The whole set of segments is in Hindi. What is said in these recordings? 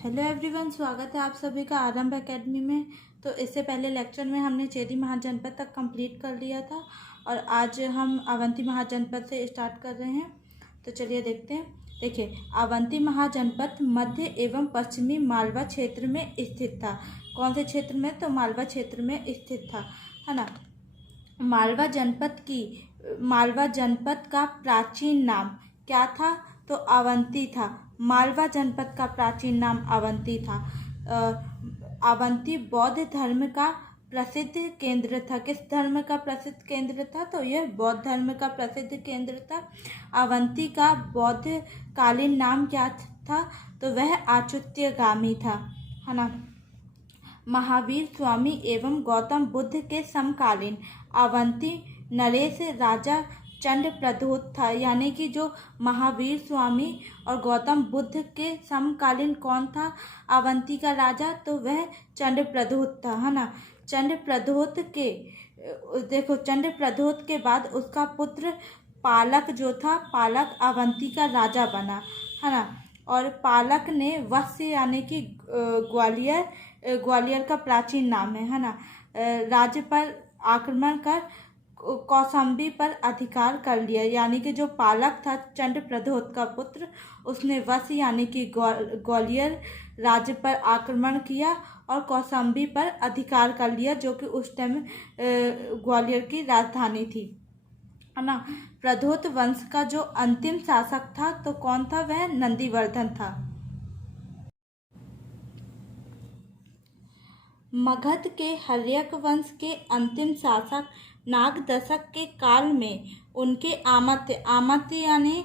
हेलो एवरीवन, स्वागत है आप सभी का आरंभ एकेडमी में। तो इससे पहले लेक्चर में हमने चेदी महाजनपद तक कंप्लीट कर लिया था और आज हम अवंती महाजनपद से स्टार्ट कर रहे हैं। तो चलिए देखते हैं। देखिए, अवंती महाजनपद मध्य एवं पश्चिमी मालवा क्षेत्र में स्थित था। कौन से क्षेत्र में? तो मालवा क्षेत्र में स्थित था, है ना। मालवा जनपद का प्राचीन नाम क्या था? तो अवंती था। मालवा जनपद का प्राचीन नाम अवंती था। अवंती बौद्ध धर्म का प्रसिद्ध केंद्र था। किस धर्म का प्रसिद्ध केंद्र था? तो यह बौद्ध धर्म का प्रसिद्ध केंद्र था। अवंती का बौद्ध कालीन नाम क्या था? तो वह अच्युतगामी था, है ना। महावीर स्वामी एवं गौतम बुद्ध के समकालीन अवंती नरेश राजा चंड प्रद्योत था। यानी कि जो महावीर स्वामी और गौतम बुद्ध के समकालीन कौन था अवंती का राजा? तो वह चंड प्रद्योत था, है ना। चंड प्रद्योत के बाद उसका पुत्र पालक जो था, पालक अवंती का राजा बना, है ना। और पालक ने वत्स यानी कि ग्वालियर का प्राचीन नाम है ना। राज्य पर आक्रमण कर कौशाम्बी पर अधिकार कर लिया। यानी कि जो पालक था चंड प्रद्योत का पुत्र, उसने वत्स यानी कि ग्वालियर राज्य पर आक्रमण किया और कौशाम्बी पर अधिकार कर लिया, जो कि उस टाइम ग्वालियर की राजधानी थी, है ना। प्रद्योत वंश का जो अंतिम शासक था तो कौन था? वह नंदीवर्धन था। मगध के हर्यक वंश के अंतिम शासक नागदशक के काल में उनके आमत्य यानी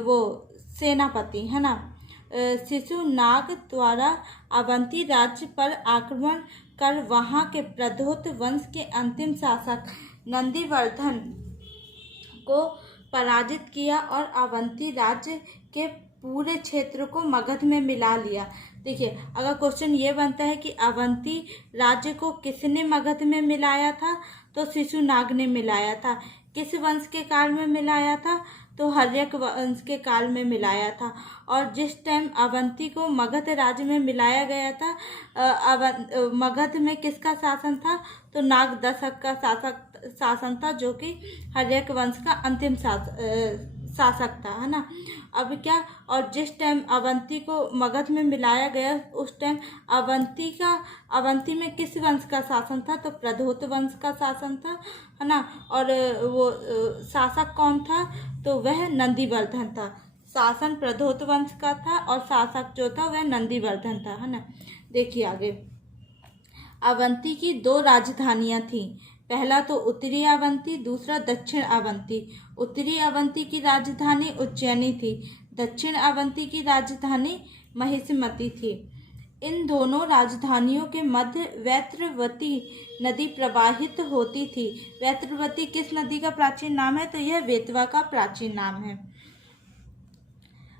वो सेनापति, है ना, शिशुनाग द्वारा अवंती राज्य पर आक्रमण कर वहां के प्रद्योत वंश के अंतिम शासक नंदीवर्धन को पराजित किया और अवंती राज्य के पूरे क्षेत्र को मगध में मिला लिया। देखिए, अगर क्वेश्चन ये बनता है कि अवंती राज्य को किसने मगध में मिलाया था? तो शिशुनाग ने मिलाया था। किस वंश के काल में मिलाया था? तो हर्यक वंश के काल में मिलाया था। और जिस टाइम अवंती को मगध राज्य में मिलाया गया था, मगध में किसका शासन था? तो नागदशक का शासन था, जो कि हर्यक वंश का अंतिम शासक था, है ना। अब क्या, और जिस टाइम अवंती को मगध में मिलाया गया उस टाइम अवंती में किस वंश का शासन था? तो प्रद्योत वंश का शासन था, है ना। और वो शासक कौन था? तो वह नंदीवर्धन था। शासन प्रद्योत वंश का था और शासक जो था वह नंदीवर्धन था, है ना। देखिए आगे, अवंती की 2 राजधानियां थीं। पहला तो उत्तरी अवंती, दूसरा दक्षिण अवंती। उत्तरी अवंती की राजधानी उज्जैनी थी, दक्षिण अवंती की राजधानी महिष्मती थी। इन दोनों राजधानियों के मध्य वैत्रवती नदी प्रवाहित होती थी। वैत्रवती किस नदी का प्राचीन नाम है? तो यह बेतवा का प्राचीन नाम है।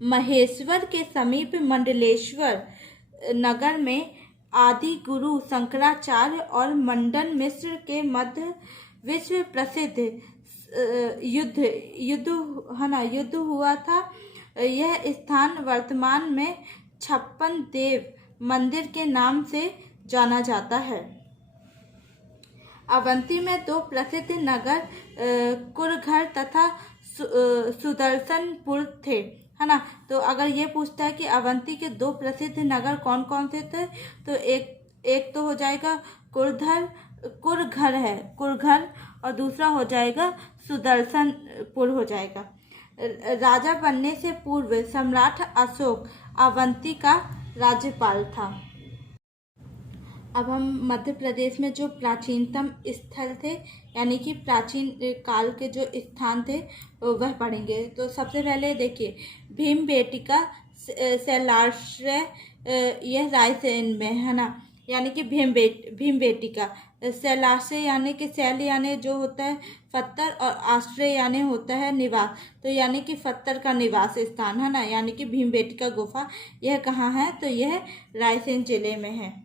महेश्वर के समीप मंडलेश्वर नगर में आदि गुरु शंकराचार्य और मंडन मिश्र के मध्य विश्व प्रसिद्ध युद्ध हुआ था। यह स्थान वर्तमान में 56 देव मंदिर के नाम से जाना जाता है। अवंती में 2 प्रसिद्ध नगर कुरघर तथा सुदर्शनपुर थे, है ना। तो अगर ये पूछता है कि अवंती के 2 प्रसिद्ध नगर कौन कौन से थे, तो एक तो हो जाएगा कुरघर और दूसरा हो जाएगा सुदर्शनपुर हो जाएगा। राजा बनने से पूर्व सम्राट अशोक अवंती का राज्यपाल था। अब हम मध्य प्रदेश में जो प्राचीनतम स्थल थे यानी कि प्राचीन काल के जो स्थान थे वह पढ़ेंगे। तो सबसे पहले देखिए, भीमबेटका शैलाश्रय, यह रायसेन में, है ना। यानी कि भीमबेटका शैलाश्रय यानी कि शैल यानी जो होता है पत्थर और आश्रय यानी होता है निवास, तो यानी कि पत्थर का निवास स्थान, है ना। यानी कि भीमबेटका गुफा यह कहाँ है? तो यह रायसेन जिले में है।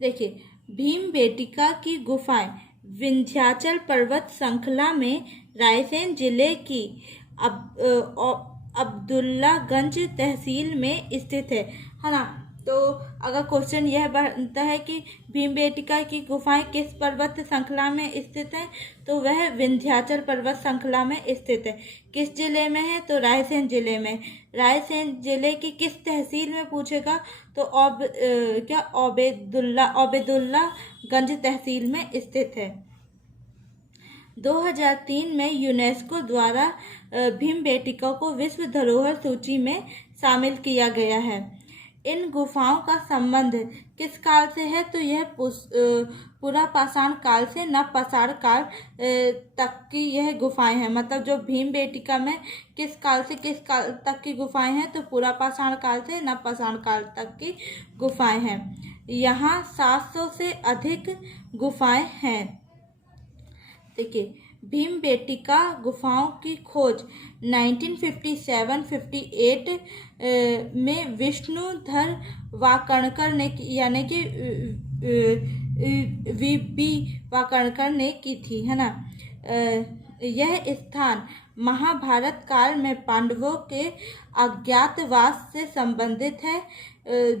देखिए, भीमबेटका की गुफाएं विंध्याचल पर्वत श्रृंखला में रायसेन जिले की अब्दुल्लागंज तहसील में स्थित है ना। तो अगर क्वेश्चन यह बनता है कि भीमबेटका की गुफाएं किस पर्वत श्रृंखला में स्थित हैं, तो वह विंध्याचल पर्वत श्रृंखला में स्थित है। किस जिले में है, तो रायसेन जिले में। रायसेन जिले की किस तहसील में पूछेगा, तो ओबेदुल्लागंज तहसील में स्थित है। 2003 में यूनेस्को द्वारा भीमबेटका को विश्व धरोहर सूची में शामिल किया गया है। इन गुफाओं का संबंध किस काल से है, तो यह पुरापाषाण काल से नवपाषाण काल तक की यह गुफाएं हैं। मतलब जो भीमबेटका में किस काल से किस काल तक की गुफाएं हैं, तो पुरापाषाण काल से नवपाषाण काल तक की गुफाएं हैं। यहाँ 700 से अधिक गुफाएं हैं। देखिए, भीमबेटका गुफाओं की खोज 1957-58 में विष्णुधर वाकणकर ने यानी कि वीबी वाकणकर ने की थी, है ना। यह स्थान महाभारत काल में पांडवों के अज्ञातवास से संबंधित है,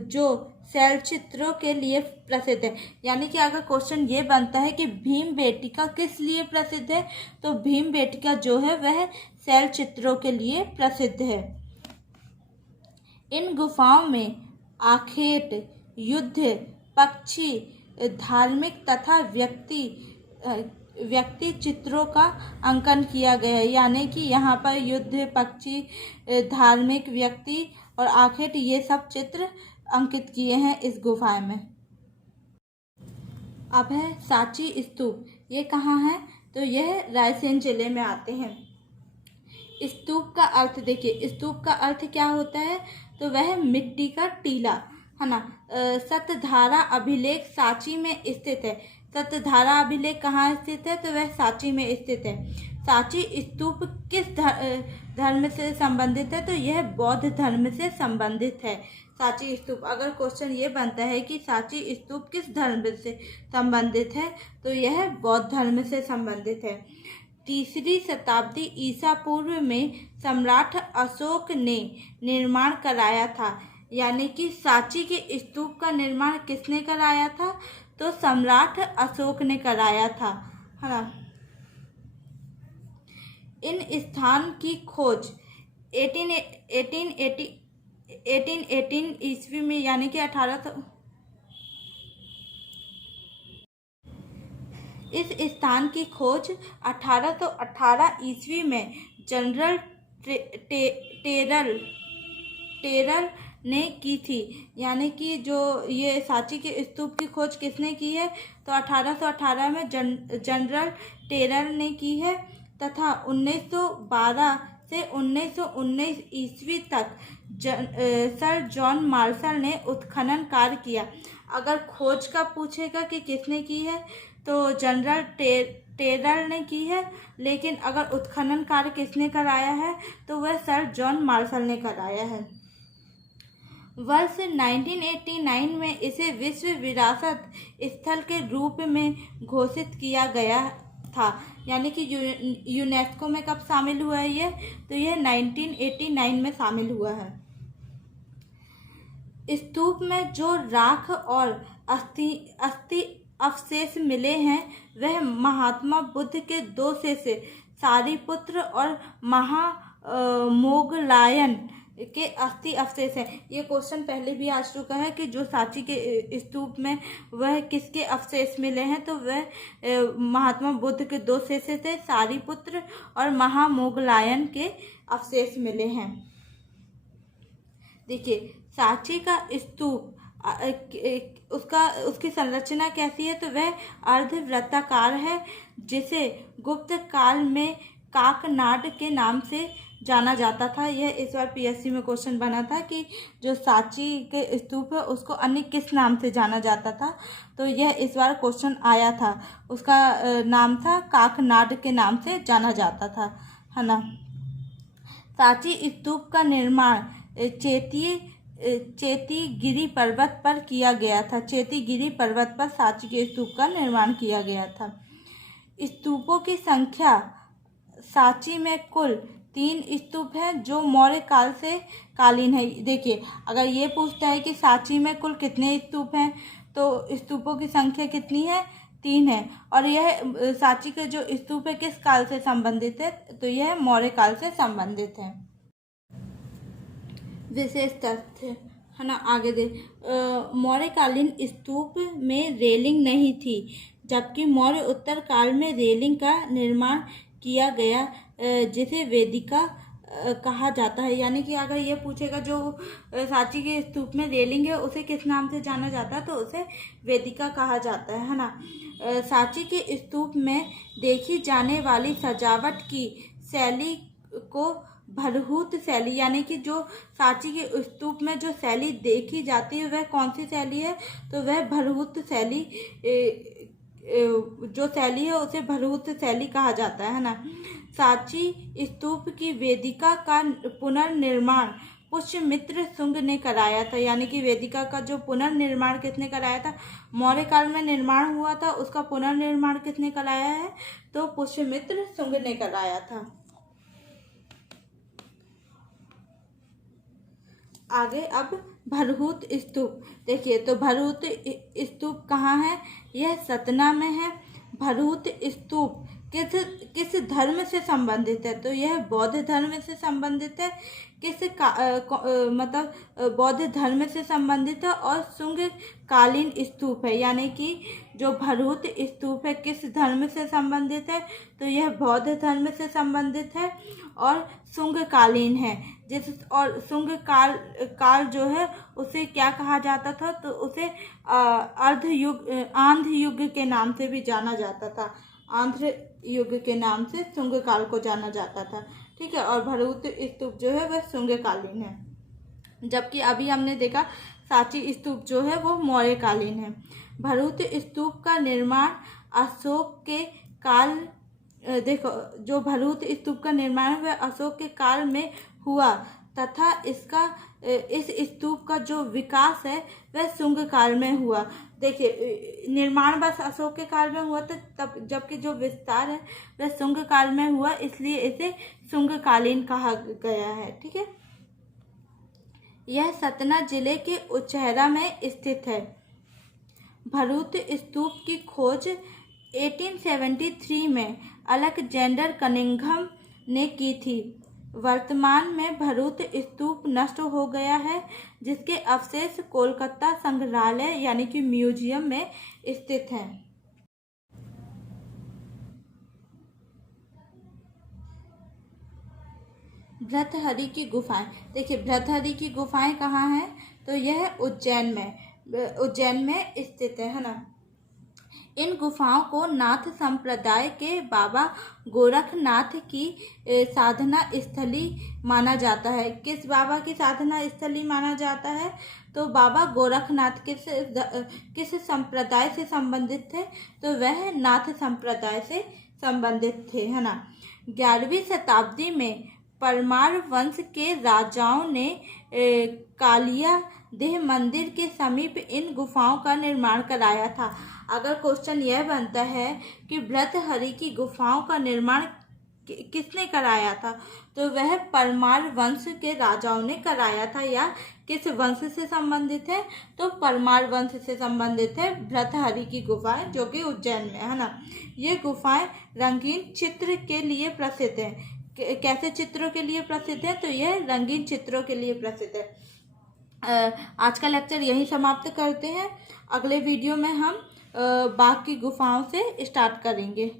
जो शैलचित्रों के लिए प्रसिद्ध है। यानी कि अगर क्वेश्चन ये बनता है कि भीमबेटका किस लिए प्रसिद्ध है, तो भीमबेटका जो है वह शैलचित्रों के लिए प्रसिद्ध है। इन गुफाओं में आखेट, युद्ध, पक्षी, धार्मिक तथा व्यक्ति चित्रों का अंकन किया गया है। यानी कि यहाँ पर युद्ध, पक्षी, धार्मिक, व्यक्ति और आखेट ये सब चित्र अंकित किए हैं इस गुफा में। अब है सांची स्तूप। ये कहाँ है, तो यह रायसेन जिले में आते हैं। स्तूप का अर्थ देखिए, स्तूप का अर्थ क्या होता है, तो वह मिट्टी का टीला, है ना। सतधारा अभिलेख सांची में स्थित है। सतधारा अभिलेख कहाँ स्थित है, तो वह सांची में स्थित है। सांची स्तूप किस धर्म से संबंधित है, तो यह बौद्ध धर्म से संबंधित है। सांची स्तूप, अगर क्वेश्चन ये बनता है कि सांची स्तूप किस धर्म से संबंधित है, तो यह बौद्ध धर्म से संबंधित है। 3री शताब्दी ईसा पूर्व में सम्राट अशोक ने निर्माण कराया था। यानी कि सांची के स्तूप का निर्माण किसने कराया था, तो सम्राट अशोक ने कराया था, है ना। इन स्थान की खोज 1818 ईस्वी में, यानी कि 1800 इस स्थान की खोज 1818 ईस्वी में जनरल टेरर ने की थी। यानी कि जो ये सांची के स्तूप की खोज किसने की है, तो 1818 में जनरल टेरर ने की है, तथा 1912 से 1919 ईस्वी तक सर जॉन मार्शल ने उत्खनन कार्य किया। अगर खोज का पूछेगा कि किसने की है, तो जनरल टेरर ने की है, लेकिन अगर उत्खनन कार्य किसने कराया है, तो वह सर जॉन मार्शल ने कराया है। वर्ष 1989 में इसे विश्व विरासत स्थल के रूप में घोषित किया गया था। यानी कि यूनेस्को में कब शामिल हुआ है ये, तो यह 1989 में शामिल हुआ है। स्तूप में जो राख और अस्थि अवशेष मिले हैं, वह महात्मा बुद्ध के 2 शिष्य सारिपुत्र और महामोगलायन के अस्थि अवशेष हैं। ये क्वेश्चन पहले भी आ चुका है कि जो सांची के स्तूप में वह किसके अवशेष मिले हैं, तो वह महात्मा बुद्ध के 2 शिष्य थे, सारिपुत्र और महामोगलायन के अवशेष मिले हैं। देखिए, सांची का स्तूप उसकी संरचना कैसी है, तो वह अर्धवृत्ताकार है, जिसे गुप्त काल में काकनाड के नाम से जाना जाता था। यह इस बार पीएससी में क्वेश्चन बना था कि जो सांची के स्तूप है उसको अन्य किस नाम से जाना जाता था, तो यह इस बार क्वेश्चन आया था। उसका नाम था काकनाड के नाम से जाना जाता था, है ना। सांची स्तूप का निर्माण चेतीगिरी पर्वत पर किया गया था। चेतीगिरी पर्वत पर सांची के स्तूप का निर्माण किया गया था। स्तूपों की संख्या सांची में कुल 3 स्तूप हैं जो मौर्य काल से कालीन है। देखिए, अगर ये पूछता है कि सांची में कुल कितने स्तूप हैं, तो स्तूपों की संख्या कितनी है? 3 है। और यह सांची के जो स्तूप है किस काल से संबंधित है? तो यह मौर्य काल से संबंधित है। विशेष तथ्य है ना, आगे दे। मौर्यकालीन स्तूप में रेलिंग नहीं थी, जबकि मौर्य उत्तर काल में रेलिंग का निर्माण किया गया, जिसे वेदिका कहा जाता है। यानी कि अगर ये पूछेगा जो सांची के स्तूप में रेलिंग है उसे किस नाम से जाना जाता है, तो उसे वेदिका कहा जाता है ना। सांची के स्तूप में देखी जाने वाली सजावट की शैली को भरहूत शैली, यानी कि जो सांची के स्तूप में जो शैली देखी जाती है वह कौन सी शैली है? तो वह भरहूत शैली, जो शैली है उसे भरहूत शैली कहा जाता है ना। सांची स्तूप की वेदिका का पुनर्निर्माण पुष्यमित्र शुंग ने कराया था। यानी कि वेदिका का जो पुनर्निर्माण किसने कराया था? मौर्य काल में निर्माण हुआ था, उसका पुनर्निर्माण किसने कराया है? तो पुष्यमित्र शुंग ने कराया था। आगे अब भरहूत स्तूप देखिए, तो भरहूत स्तूप कहाँ है? यह सतना में है। भरहूत स्तूप किस धर्म से संबंधित है? तो यह बौद्ध धर्म से संबंधित है। मतलब बौद्ध धर्म से संबंधित है और शुंग कालीन स्तूप है। यानी कि जो भरहूत स्तूप है किस धर्म से संबंधित है? तो यह बौद्ध धर्म से संबंधित है और शुंग कालीन है। और शुंग काल जो है उसे क्या कहा जाता था? तो उसे आंध्र युग के नाम से भी जाना जाता था। आंध्र युग के नाम से शुंग काल को जाना जाता था। ठीक है, और भरहूत स्तूप जो है वह शुंग कालीन है, जबकि अभी हमने देखा सांची स्तूप जो है वो मौर्य कालीन है। भरहूत स्तूप का निर्माण अशोक के काल, देखो जो भरहूत स्तूप का निर्माण है वह अशोक के काल में हुआ तथा इस स्तूप का जो विकास है वह शुंग काल में हुआ। देखिए, निर्माण बस अशोक के काल में हुआ था, तब जबकि जो विस्तार है वह शुंग काल में हुआ, इसलिए इसे शुंग कालीन कहा गया है। ठीक है, यह सतना जिले के उचेहरा में स्थित है। भरहूत स्तूप की खोज 1873 में अलेक्जेंडर कनिंघम ने की थी। वर्तमान में भरहूत स्तूप नष्ट हो गया है, जिसके अवशेष कोलकाता संग्रहालय यानी कि म्यूजियम में स्थित हैं। भृतहरि की गुफाएं देखिए, भृतहरि की गुफाएं कहाँ हैं? तो यह उज्जैन में स्थित है ना। इन गुफाओं को नाथ संप्रदाय के बाबा गोरखनाथ की साधना स्थली माना जाता है। किस बाबा की साधना स्थली माना जाता है? तो बाबा गोरखनाथ किस संप्रदाय से संबंधित थे? तो वह नाथ संप्रदाय से संबंधित थे, है ना। 11वीं शताब्दी में परमार वंश के राजाओं ने कालिया देह मंदिर के समीप इन गुफाओं का निर्माण कराया था। अगर क्वेश्चन यह बनता है कि भृतहरि की गुफाओं का निर्माण किसने कराया था, तो वह परमार वंश के राजाओं ने कराया था। या किस वंश से संबंधित है? तो परमार वंश से संबंधित है भृतहरि की गुफाएं, जो कि उज्जैन में है ना। ये गुफाएं रंगीन चित्र के लिए प्रसिद्ध हैं। कैसे चित्रों के लिए प्रसिद्ध है? तो यह रंगीन चित्रों के लिए प्रसिद्ध है। आज का लेक्चर यहीं समाप्त करते हैं। अगले वीडियो में हम बाघ की गुफाओं से स्टार्ट करेंगे।